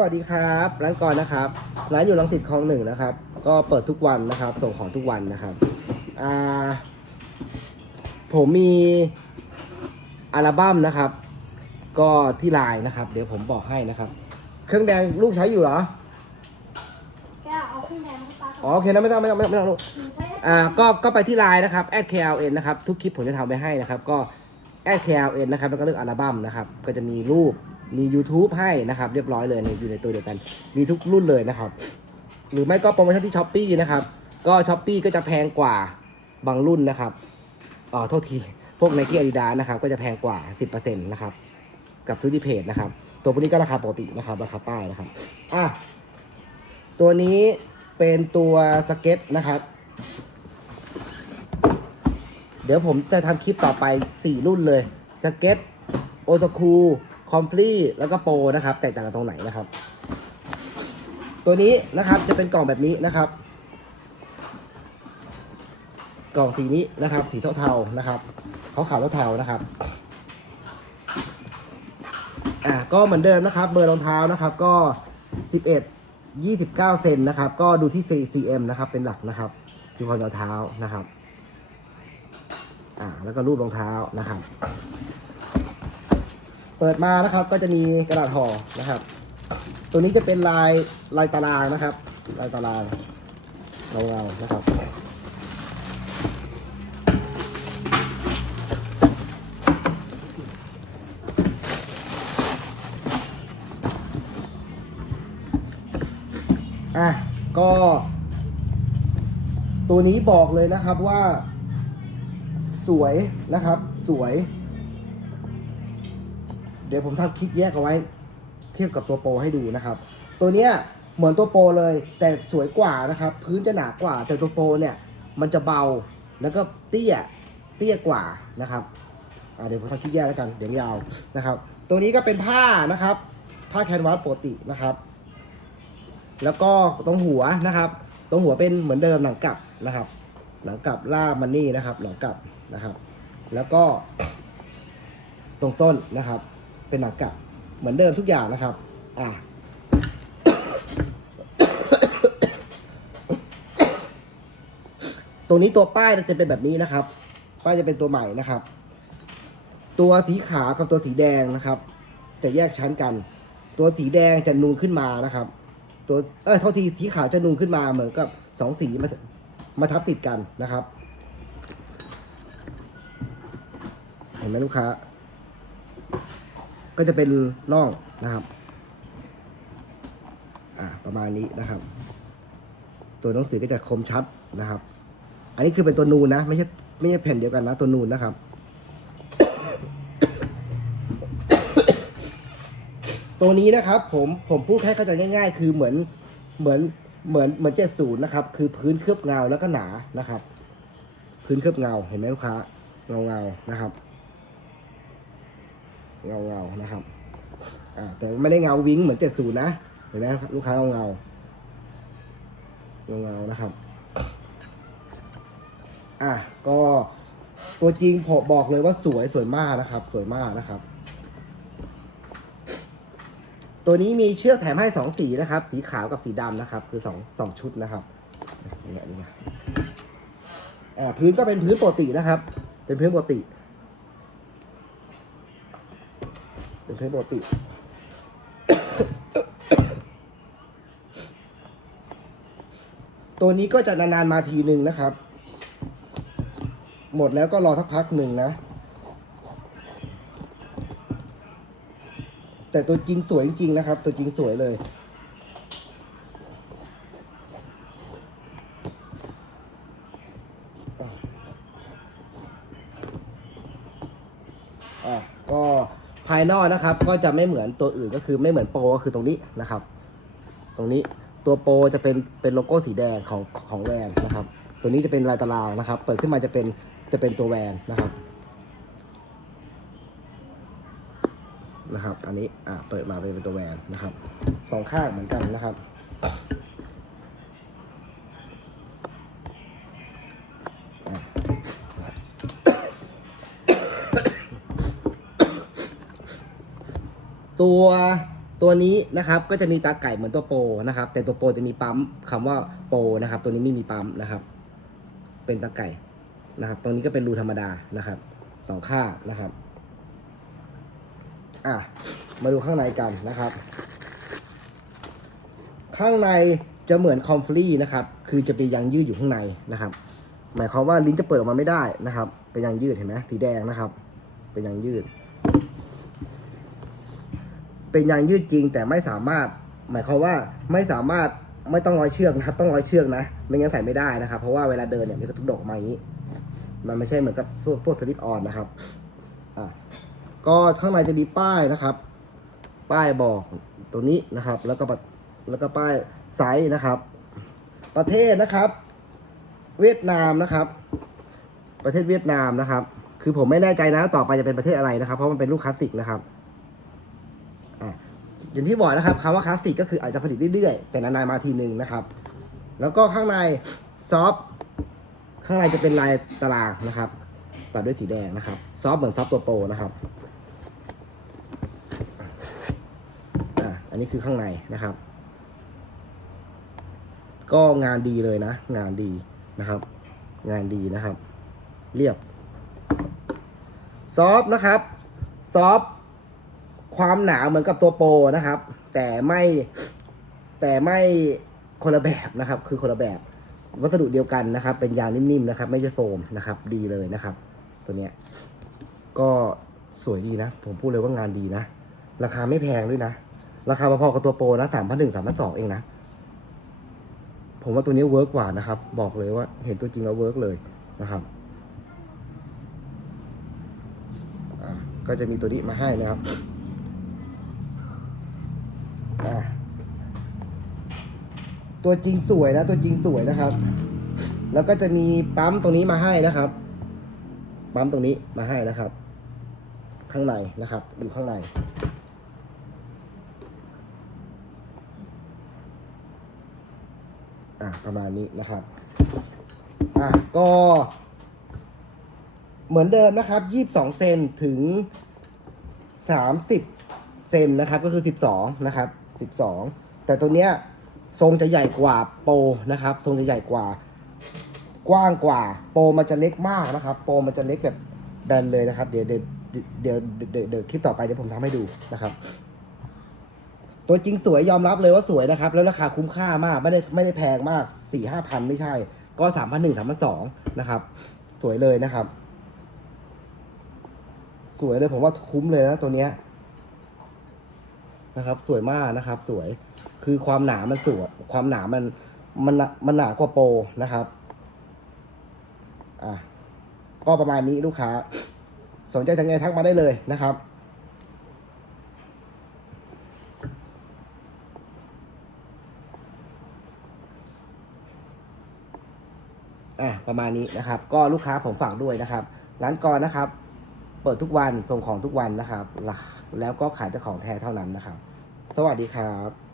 วัสดีครับ ร้านกรนะครับ ร้านอยู่รังสิตคลองหนึ่งนะครับ ก็เปิดทุกวันนะครับ ส่งของทุกวันนะครับอ่าผมมีอัลบั้มนะครับ ก็ที่ไลน์นะครับ เดี๋ยวผมบอกให้นะครับ เครื่องแดงลูกใช้อยู่เหรอแกเอาเครื่องแดงมาให้ป้าอ๋อโอเคนะไม่ต้องไม่ต้องไม่ต้องไม่ต้องลูกหนูใช้อ่าก็ก็ไปที่ไลน์นะครับ @kln นะครับ ทุกคลิปผมจะทำไปให้นะครับ ก็ @kln นะครับแล้วก็เลือกอัลบั้มนะครับ ก็จะมีรูป มี YouTube ให้นะครับ เรียบร้อยเลยในอยู่ในตัวเดียวกัน มีทุกรุ่นเลยนะครับ หรือไม่ก็โปรโมชั่นที่ช้อปปีนะครับ ก็ช้อปปีก็จะแพงกว่าบางรุ่นนะครับอ๋อโทษที พวก n นกี้อาดิดานะครับ ก็จะแพงกว่า 10%นะครับ กับซื้อที่เพจนะครับ ตัวพวกนี้ก็ราคาปกตินะครับ ราคาป้ายนะครับ อะ ตัวนี้เป็นตัวสเก็ตนะครับ เดี๋ยวผมจะทำคลิปต่อไป 4 รุ่นเลย สเก็ตโอซาคู คอมพลีแล้วก็โปรนะครับ แตกต่างกันตรงไหนนะครับ ตัวนี้นะครับจะเป็นกล่องแบบนี้นะครับ กล่องสีนี้นะครับสีเทาๆนะครับขาขาวเทาๆนะครับอ่าก็เหมือนเดิมนะครับ เบอร์รองเท้านะครับก็ 11 29 เซนนะครับ ก็ดูที่ cm นะครับ เป็นหลักนะครับดูความยาวเท้านะครับ อ่าแล้วก็รูปรองเท้านะครับ เปิดมานะครับก็จะมีกระดาษห่อนะครับ ตัวนี้จะเป็นลายลายตารางนะครับ ลายตารางเงาๆนะครับอะก็ ตัวนี้บอกเลยนะครับว่า สวยนะครับ สวย ดี๋ยวผมทำคลิปแยกเอาไว้ เทียบกับตัวโปรให้ดูนะครับ ตัวเนี้ยเหมือนตัวโปรเลย แต่สวยกว่านะครับ พื้นจะหนากว่า แต่ตัวโปรเนี่ยมันจะเบาแล้วก็เตี้ยเตี้ยกว่านะครับเดี๋ยวผมทำคลิปแยกแล้วกันเดี๋ยวยาวนะครับ ตัวนี้ก็เป็นผ้านะครับ ผ้าแคนวาสปกตินะครับ แล้วก็ตรงหัวนะครับ ตรงหัวเป็นเหมือนเดิมหนังกลับนะครับ หนังกลับล่ามันนี่นะครับหนังกลับนะครับ แล้วก็ตรงส้นนะครับ เป็นหนังกลับเหมือนเดิมทุกอย่างนะครับอะตรงนี้ตัวป้ายจะเป็นแบบนี้นะครับ ป้ายจะเป็นตัวใหม่นะครับ ตัวสีขาวกับตัวสีแดงนะครับ จะแยกชั้นกัน ตัวสีแดงจะนูนขึ้นมานะครับ ตัวเออโทษทีสีขาวจะนูนขึ้นมาเหมือนกับสองสีมามาทับติดกันนะครับ เห็นไหมลูกค้า ก็จะเป็นร่องนะครับอ่าประมาณนี้นะครับ ตัวหนังสือก็จะคมชัดนะครับ อันนี้คือเป็นตัวนูนนะ ไม่ใช่ไม่ใช่แผ่นเดียวกันนะตัวนูนนะครับตัวนี้นะครับผมผมพูดให้เข้าใจง่าย ๆ คือเหมือนเหมือนเหมือนเหมือนเจ็ดศูนย์นะครับ คือพื้นเคลือบเงาแล้วก็หนานะครับ พื้นเคลือบเงาเห็นไหมลูกค้าเงาเงานะครับ เงาเงานะครับอ่าแต่ไม่ได้เงาวิ้งเหมือนเจ็ดศูนย์นะเห็นไหมลูกค้าเงาเงาเงาเงานะครับอะก็ตัวจริงผมบอกเลยว่าสวยสวยมากนะครับ สวยมากนะครับ ตัวนี้มีเชือกแถมให้สองสีนะครับ สีขาวกับสีดำนะครับ คือสองสองชุดนะครับนี่นี่นะอ่าพื้นก็เป็นพื้นปกตินะครับ เป็นพื้นปกติ เป็นไข้ปกติตัวนี้ก็จะนานๆมาทีหนึ่งนะครับ หมดแล้วก็รอสักพักหนึ่งนะ แต่ตัวจริงสวยจริงนะครับ ตัวจริงสวยเลยายนอกนะครับ ก็จะไม่เหมือนตัวอื่นก็คือไม่เหมือนโปรก็คือตรงนี้นะครับ ตรงนี้ตัวโปรจะเป็นเป็นโลโก้สีแดงของของแวนนะครับ ตัวนี้จะเป็นลายตารางนะครับ เปิดขึ้นมาจะเป็นจะเป็นตัวแวนนะครับนะครับ อันนี้อ่าเปิดมาเป็นตัวแวนนะครับสองข้างเหมือนกันนะครับ ตัวตัวนี้นะครับก็จะมีตาไก่เหมือนตัวโปรนะครับ แต่ตัวโปรจะมีปั๊มคำว่าโปรนะครับ ตัวนี้ไม่มีปั๊มนะครับ เป็นตาไก่นะครับ ตรงนี้ก็เป็นรูธรรมดานะครับสองข้างนะครับอะมาดูข้างในกันนะครับ ข้างในจะเหมือนคอมฟลีนะครับ คือจะเป็นยางยืดอยู่ข้างในนะครับ หมายความว่าลิ้นจะเปิดออกมาไม่ได้นะครับ เป็นยางยืดเห็นไหมสีแดงนะครับ เป็นยางยืด เป็นยางยืดจริงแต่ไม่สามารถ หมายความว่าไม่สามารถไม่ต้องร้อยเชือกนะครับ ต้องร้อยเชือกนะไม่งั้นใส่ไม่ได้นะครับ เพราะว่าเวลาเดินเนี่ยมันก็ต้องดกอกมาอย่างนี้ มันไม่ใช่เหมือนกับพวกพวกสลิปออนนะครับอะก็ข้างในจะมีป้ายนะครับ ป้ายบอกตัวนี้นะครับ แล้วก็แล้วก็ป้ายไซส์นะครับ ประเทศนะครับ เวียดนามนะครับ ประเทศเวียดนามนะครับ คือผมไม่แน่ใจนะต่อไปจะเป็นประเทศอะไรนะครับ เพราะมันเป็นลูกคลาสสิกนะครับ อย่างที่บอกนะครับคำว่าคลาสสิกก็คืออาจจะผลิตเรื่อยๆ แต่นานๆมาทีหนึ่งนะครับ แล้วก็ข้างในซอฟข้างในจะเป็นลายตารางนะครับตัดด้วยสีแดงนะครับ ซอฟเหมือนซอฟตัวโปรนะครับอะอันนี้คือข้างในนะครับ ก็งานดีเลยนะ งานดีนะครับ งานดีนะครับ เรียบ ซอฟนะครับ ซอฟ ความหนาเหมือนกับตัวโปรนะครับ แต่ไม่แต่ไม่คนละแบบนะครับ คือคนละแบบ วัสดุเดียวกันนะครับ เป็นยางนิ่มๆนะครับ ไม่ใช่โฟมนะครับ ดีเลยนะครับ ตัวเนี้ยก็สวยดีนะ ผมพูดเลยว่างานดีนะ ราคาไม่แพงด้วยนะ ราคาพอๆกับตัวโปรนะสามพันหนึ่งสามพันสองเองนะ ผมว่าตัวนี้เวิร์กกว่านะครับ บอกเลยว่า เห็นตัวจริงแล้วเวิร์กเลยนะครับก็จะมีตัวนี้มาให้นะครับ ตัวจริงสวยนะ ตัวจริงสวยนะครับ แล้วก็จะมีปั๊มตรงนี้มาให้นะครับ ปั๊มตรงนี้มาให้นะครับ ข้างในนะครับ อยู่ข้างใน อะประมาณนี้นะครับอะก็เหมือนเดิมนะครับ 22 เซนถึง 30 เซนนะครับ ก็คือ 12 นะครับ 12 แต่ตัวเนี้ยทรงจะใหญ่กว่าโปรนะครับ ทรงจะใหญ่กว่ากว้างกว่า โปรมันจะเล็กมากนะครับ โปรมันจะเล็กแบบแบนเลยนะครับ เดี๋ยวเดี๋ยวเดี๋ยวเดี๋ยวเดี๋ยวเดี๋ยวคลิปต่อไปเดี๋ยวผมทำให้ดูนะครับ ตัวจริงสวยยอมรับเลยว่าสวยนะครับ แล้วราคาคุ้มค่ามากไม่ได้ไม่ได้แพงมากสี่ห้าพันไม่ใช่ ก็สามพันหนึ่งสามพันสองนะครับ สวยเลยนะครับ สวยเลยผมว่าคุ้มเลยนะตัวเนี้ย นะครับ สวยมากนะครับ สวยคือความหนามันสวยความหนามันมันมันหนากว่าโปรนะครับอะก็ประมาณนี้ลูกค้า สนใจทางไงทักมาได้เลยนะครับอะประมาณนี้นะครับ ก็ลูกค้าผมฝากด้วยนะครับ ร้านกรนะครับ เปิดทุกวันส่งของทุกวันนะครับ แล้วก็ขายแต่ของแท้เท่านั้นนะครับ สวัสดีครับ